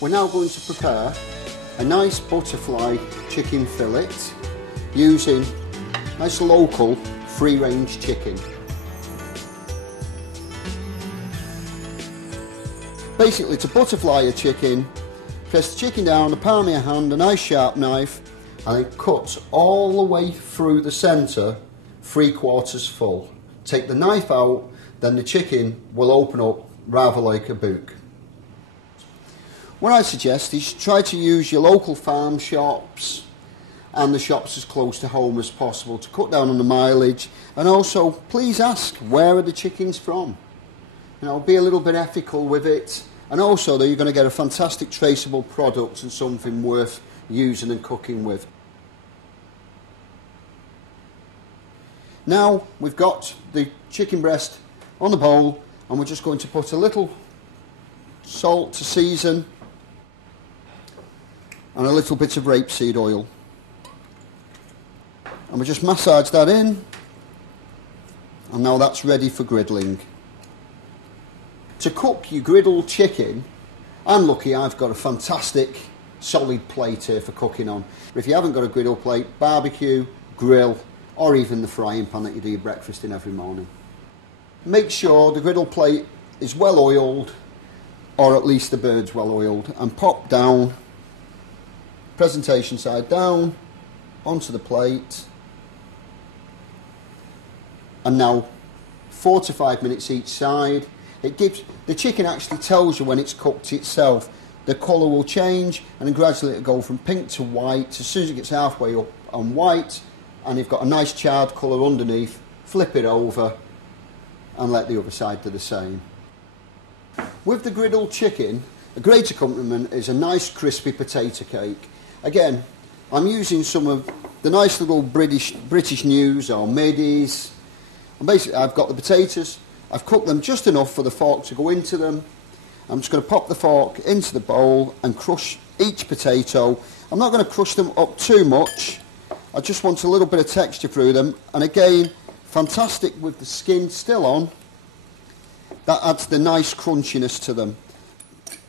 We're now going to prepare a nice butterfly chicken fillet using nice local free-range chicken. Basically, to butterfly a chicken, press the chicken down, the palm of your hand, a nice sharp knife, and then cut all the way through the centre, 3/4 full. Take the knife out, then the chicken will open up rather like a book. What I suggest is try to use your local farm shops and the shops as close to home as possible to cut down on the mileage, and also please ask where are the chickens from. You know, be a little bit ethical with it, and also that you're going to get a fantastic traceable product and something worth using and cooking with. Now we've got the chicken breast on the bowl, and we're just going to put a little salt to season and a little bit of rapeseed oil, and we just massage that in, and now that's ready for griddling. To cook your griddled chicken, I'm lucky I've got a fantastic solid plate here for cooking on. But if you haven't got a griddle plate, barbecue, grill, or even the frying pan that you do your breakfast in every morning. Make sure the griddle plate is well oiled, or at least the bird's well oiled, and pop down, presentation side down, onto the plate, and now 4 to 5 minutes each side. It gives, the chicken actually tells you when it's cooked itself. The colour will change, and then gradually it'll go from pink to white. As soon as it gets halfway up on white, and you've got a nice charred colour underneath, flip it over and let the other side do the same. With the griddled chicken, a great accompaniment is a nice crispy potato cake. Again, I'm using some of the nice little British News or Middies, and basically I've got the potatoes, I've cooked them just enough for the fork to go into them. I'm just going to pop the fork into the bowl and crush each potato. I'm not going to crush them up too much, I just want a little bit of texture through them, and again, fantastic with the skin still on. That adds the nice crunchiness to them.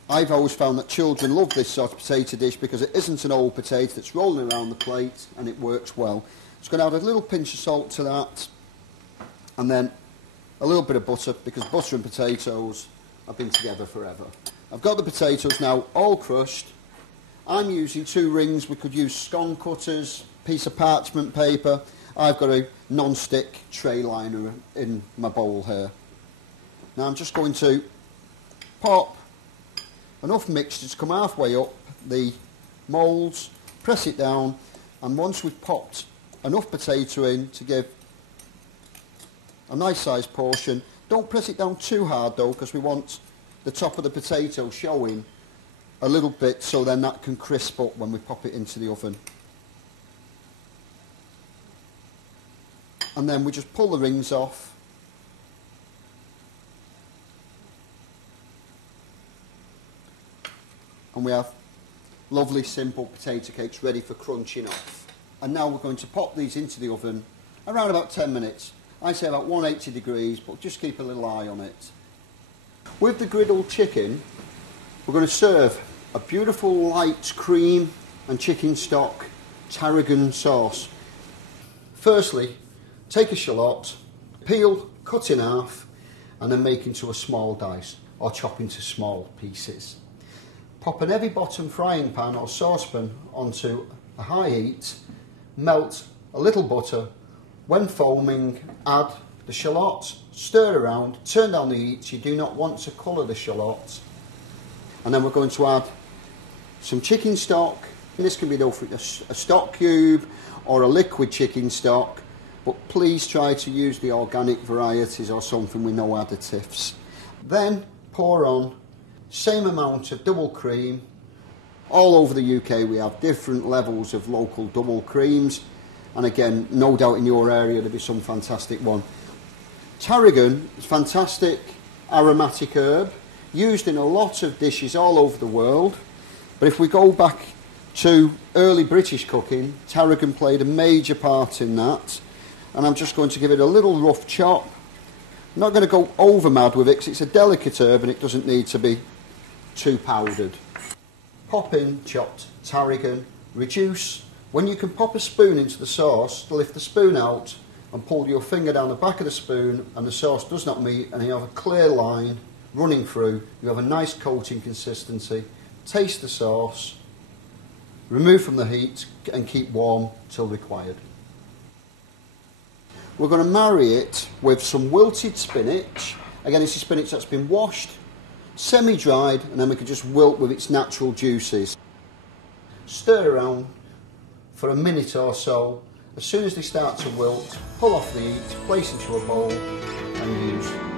I've always found that children love this sort of potato dish because it isn't an old potato that's rolling around the plate, and it works well. Just going to add a little pinch of salt to that, and then a little bit of butter, because butter and potatoes have been together forever. I've got the potatoes now all crushed. I'm using 2 rings. We could use scone cutters, piece of parchment paper. I've got a non-stick tray liner in my bowl here. Now I'm just going to pop enough mixture to come halfway up the moulds, press it down, and once we've popped enough potato in to give a nice sized portion, don't press it down too hard though, because we want the top of the potato showing a little bit, so then that can crisp up when we pop it into the oven. And then we just pull the rings off, and we have lovely simple potato cakes ready for crunching off. And now we're going to pop these into the oven around about 10 minutes. I say about 180 degrees, but just keep a little eye on it. With the griddled chicken, we're going to serve a beautiful light cream and chicken stock tarragon sauce. Firstly, take a shallot, peel, cut in half, and then make into a small dice, or chop into small pieces. Pop an heavy bottom frying pan or saucepan onto a high heat, melt a little butter. When foaming, add the shallot, stir around, turn down the heat. You do not want to colour the shallot. And then we're going to add some chicken stock. And this can be either a stock cube or a liquid chicken stock, but please try to use the organic varieties or something with no additives. Then pour on same amount of double cream. All over the UK we have different levels of local double creams, and again, no doubt in your area there'll be some fantastic one. Tarragon is a fantastic aromatic herb, used in a lot of dishes all over the world, but if we go back to early British cooking, tarragon played a major part in that, and I'm just going to give it a little rough chop. I'm not going to go over mad with it because it's a delicate herb and it doesn't need to be too powdered. pop in chopped tarragon, reduce. When you can pop a spoon into the sauce, lift the spoon out and pull your finger down the back of the spoon and the sauce does not meet and you have a clear line running through, you have a nice coating consistency. Taste the sauce, remove from the heat and keep warm till required. We're going to marry it with some wilted spinach. Again, this is spinach that's been washed, semi-dried, and then we can just wilt with its natural juices. Stir around for a minute or so. As soon as they start to wilt, pull off the heat, place into a bowl and use.